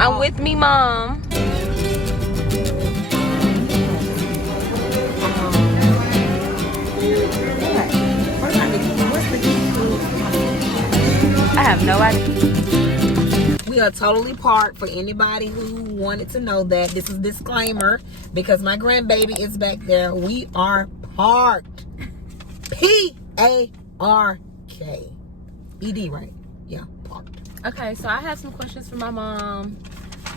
I'm with me mom. I have no idea. We are totally parked for anybody who wanted to know that. This is a disclaimer because my grandbaby is back there. We are parked. P-A-R-K. E-D, right? Yeah, parked. Okay, so I have some questions for my mom.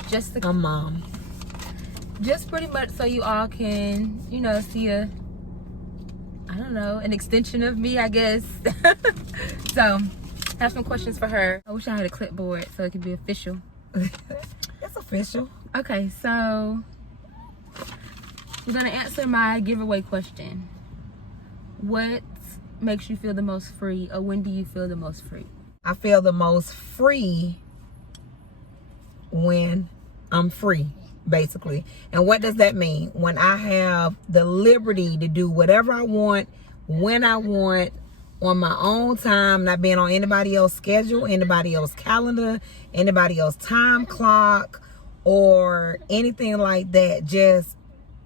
Just My mom. Just pretty much so you all can, you know, see I don't know, an extension of me, I guess. So, I have some questions for her. I wish I had a clipboard so it could be official. It's official. Okay, so we're gonna answer my giveaway question. What makes you feel the most free, or when do you feel the most free? I feel the most free when I'm free, basically. And what does that mean? When I have the liberty to do whatever I want, when I want, on my own time, not being on anybody else's schedule, anybody else's calendar, anybody else's time clock, or anything like that. Just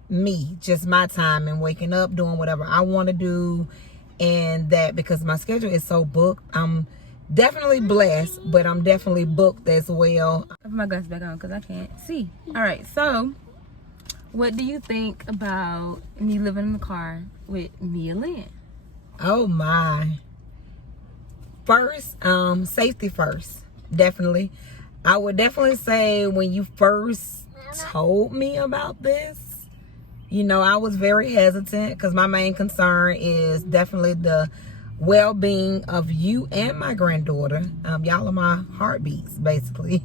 me, just my time, and waking up, doing whatever I want to do. And that, because my schedule is so booked, I'm definitely blessed, but I'm definitely booked as well. I put my glasses back on because I can't see. All right, so what do you think about me living in the car with Mia Lynn? Oh my. First, safety first, definitely. I would definitely say when you first told me about this, you know, I was very hesitant because my main concern is definitely the well-being of you and my granddaughter. Y'all are my heartbeats, basically.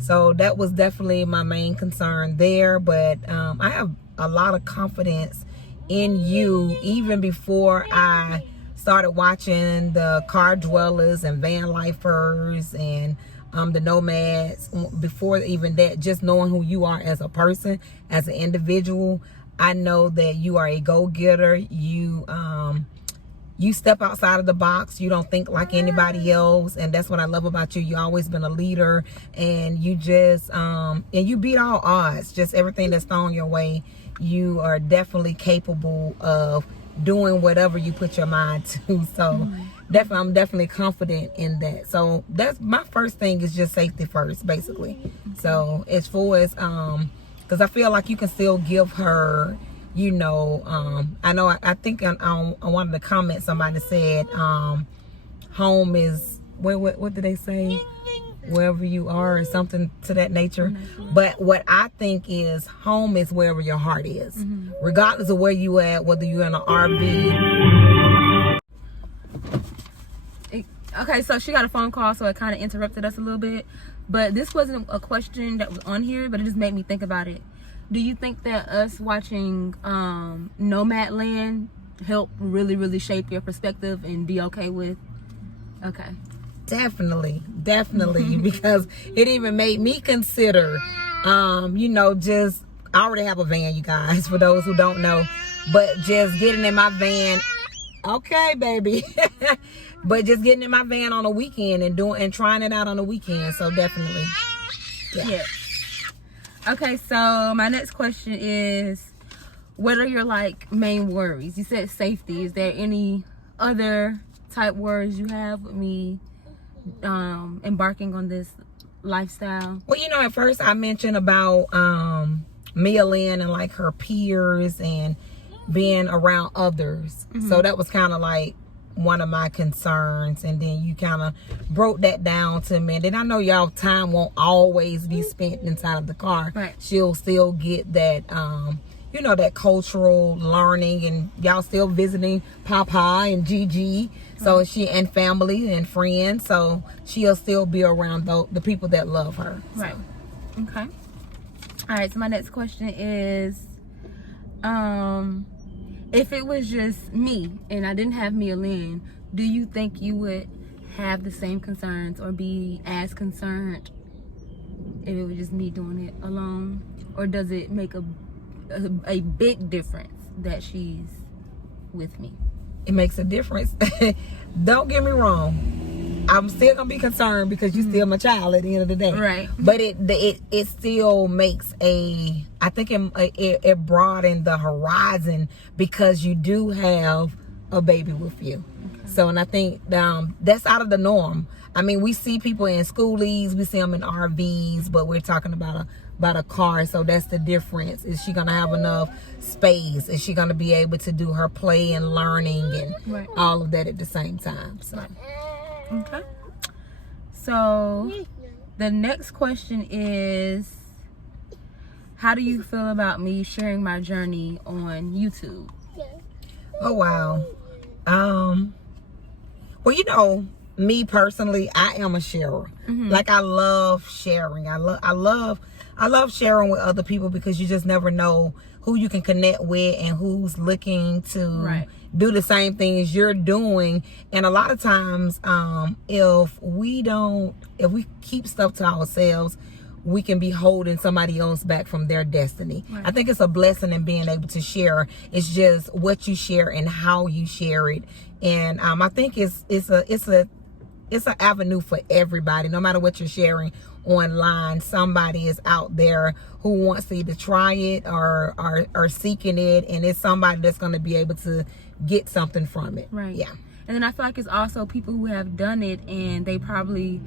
So that was definitely my main concern there. But I have a lot of confidence in you even before I started watching the car dwellers and van lifers and the nomads. Before even that, just knowing who you are as a person, as an individual, I know that you are a go-getter. You step outside of the box. You don't think like anybody else, and that's what I love about you. You've always been a leader, and you just and you beat all odds. Just everything that's thrown your way, you are definitely capable of doing whatever you put your mind to. So definitely, I'm definitely confident in that. So that's my first thing, is just safety first, basically. So as far as because I feel like you can still give her, you know, I know I think on one of the comments somebody said home is what did they say, wherever you are, or something to that nature. But what I think is home is wherever your heart is, regardless of where you at, whether you're in an RV. Okay, so she got a phone call, so it kind of interrupted us a little bit, but this wasn't a question that was on here, but it just made me think about it. Do you think that us watching Nomadland helped really shape your perspective and be okay with? Okay. Definitely, because it even made me consider, you know, just, I already have a van, you guys, for those who don't know, but just getting in my van, okay, baby, but just getting in my van on a weekend and trying it out on a weekend. So definitely, yeah. Okay, so my next question is, what are your like main worries? You said safety. Is there any other type worries you have with me embarking on this lifestyle? Well, you know, at first I mentioned about Mia Lynn and like her peers and being around others. So that was kind of like one of my concerns, and then you kind of broke that down to me. And then I know y'all time won't always be spent inside of the car. Right. She'll still get that you know, that cultural learning, and y'all still visiting Papa and Gigi. So she, and family and friends, so she'll still be around the people that love her. So. Right. Okay. All right, so my next question is, if it was just me and I didn't have Mia Lynn, do you think you would have the same concerns or be as concerned if it was just me doing it alone? Or does it make a big difference that she's with me? It makes a difference. Don't get me wrong. I'm still gonna be concerned because you're still my child at the end of the day. Right. But it still makes I think it broadened the horizon because you do have a baby with you. Okay. So, and I think that's out of the norm. I mean, we see people in schoolies, we see them in RVs, but we're talking about a car. So that's the difference. Is she gonna have enough space? Is she gonna be able to do her play and learning and all of that at the same time? So okay. So the next question is, how do you feel about me sharing my journey on YouTube? Oh wow. Well, you know, me personally, I am a sharer. Like, I love sharing. I love sharing with other people because you just never know who you can connect with and who's looking to do the same thing as you're doing. And a lot of times, if we keep stuff to ourselves, we can be holding somebody else back from their destiny. I think it's a blessing in being able to share. It's just what you share and how you share it. And I think it's an avenue for everybody. No matter what you're sharing online, somebody is out there who wants to either try it or seeking it, and it's somebody that's going to be able to get something from it. Right. Yeah. And then I feel like it's also people who have done it and they probably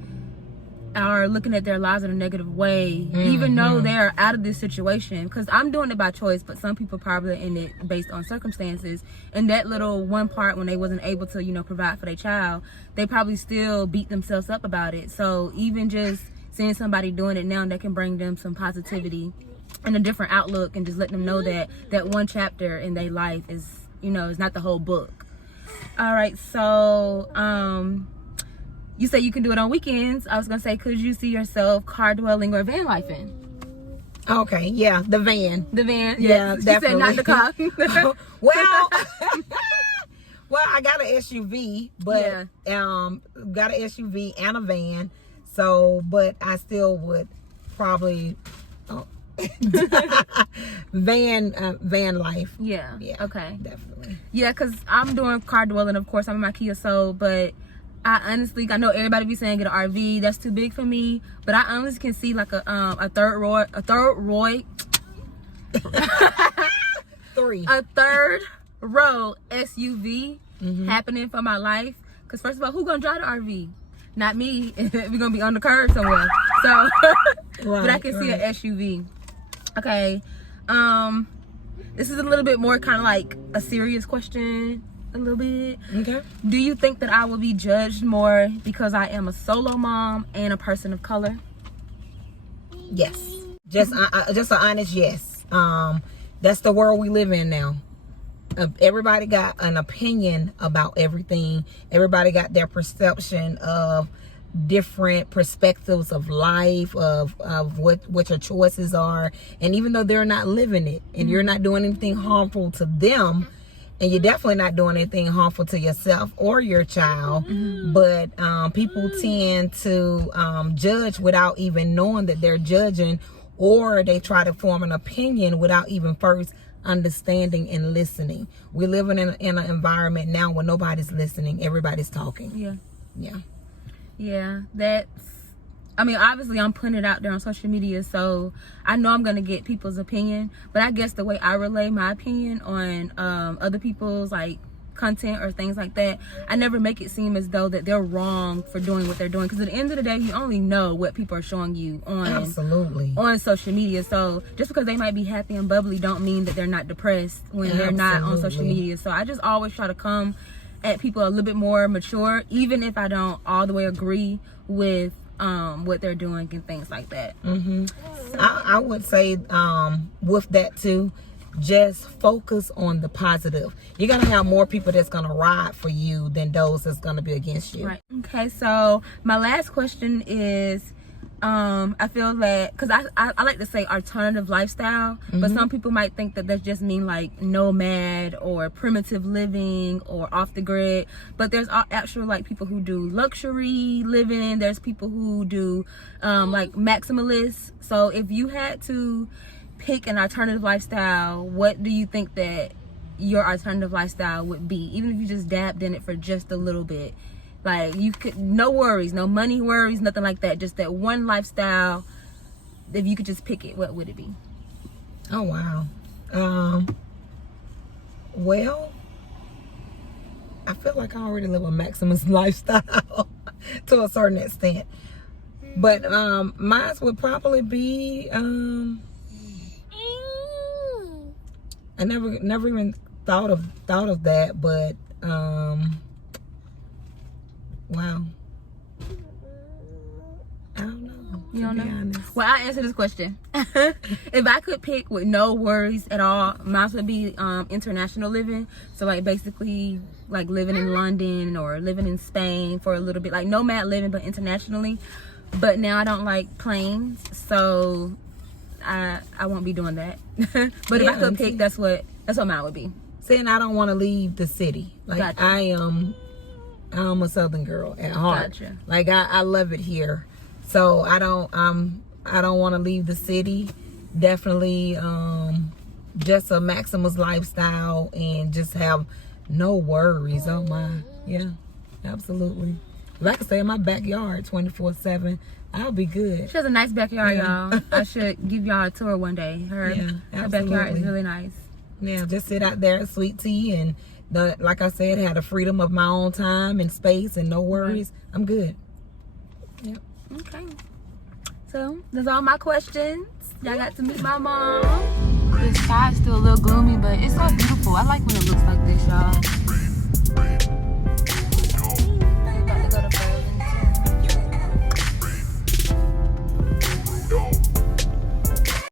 are looking at their lives in a negative way, even though they're out of this situation. Because I'm doing it by choice, but some people probably are in it based on circumstances. And that little one part when they wasn't able to, you know, provide for their child, they probably still beat themselves up about it. So even just seeing somebody doing it now, that can bring them some positivity and a different outlook, and just let them know that that one chapter in their life is, you know, is not the whole book. All right, so you say you can do it on weekends. I was gonna say, could you see yourself car dwelling or van lifing? Okay, yeah, the van. The van, yeah, she definitely. said not the car. Well, well, I got an SUV, but got an SUV and a van. So, but I still would probably van life. Yeah. Okay. Definitely. Yeah, because I'm doing car dwelling. Of course, I'm in my Kia Soul, but I honestly, I know everybody be saying get an RV. That's too big for me. But I honestly can see like a third row SUV happening for my life. Because first of all, who gonna drive the RV? Not me. We're gonna be on the curb somewhere. So, but I can see an SUV. Okay. This is a little bit more kind of like a serious question. A little bit. Okay. Do you think that I will be judged more because I am a solo mom and a person of color? Yes. Just an honest yes. That's the world we live in now. Everybody got an opinion about everything. Everybody got their perception of different perspectives of life, of what your choices are. And even though they're not living it and you're not doing anything harmful to them, and you're definitely not doing anything harmful to yourself or your child, but people tend to judge without even knowing that they're judging, or they try to form an opinion without even first understanding and listening. We're living in an environment now where nobody's listening, everybody's talking. Yeah, that's, I mean, obviously I'm putting it out there on social media, so I know I'm going to get people's opinion, but I guess the way I relay my opinion on other people's like content or things like that, I never make it seem as though that they're wrong for doing what they're doing, because at the end of the day, you only know what people are showing you on social media. So just because they might be happy and bubbly don't mean that they're not depressed when they're not on social media. So I just always try to come at people a little bit more mature, even if I don't all the way agree with what they're doing and things like that. I would say with that too, just focus on the positive. You're gonna have more people that's gonna ride for you than those that's gonna be against you. Right. Okay, so my last question is, I feel that, because I like to say alternative lifestyle, but some people might think that just mean like nomad or primitive living or off the grid, but there's actual like people who do luxury living. There's people who do like maximalist. So if you had to pick an alternative lifestyle, what do you think that your alternative lifestyle would be? Even if you just dabbed in it for just a little bit, Like, you could, no worries, no money worries, nothing like that. Just that one lifestyle. If you could just pick it, what would it be? Oh, wow. Well, I feel like I already live a maximus lifestyle to a certain extent. But mine would probably be I never even thought of that, but wow. I don't know. You don't know? Honest. Well, I'll answer this question. If I could pick with no worries at all, mine would be international living. So like basically like living in London or living in Spain for a little bit, like nomad living but internationally. But now I don't like planes, so I won't be doing that. But if I could pick, that's what mine would be. Saying I don't want to leave the city. Like Gotcha. I'm a Southern girl at heart. Gotcha. Like I love it here. So I don't want to leave the city. Definitely just a maximus lifestyle and just have no worries. Oh my, yeah, absolutely. If I could stay in my backyard 24/7, I'll be good. She has a nice backyard, y'all. I should give y'all a tour one day. Her backyard is really nice. Yeah, just sit out there, sweet tea, and like I said, have the freedom of my own time and space and no worries. I'm good. Yep. Okay. So, that's all my questions. Y'all got to meet my mom. The sky's still a little gloomy, but it's so beautiful. I like when it looks like this, y'all.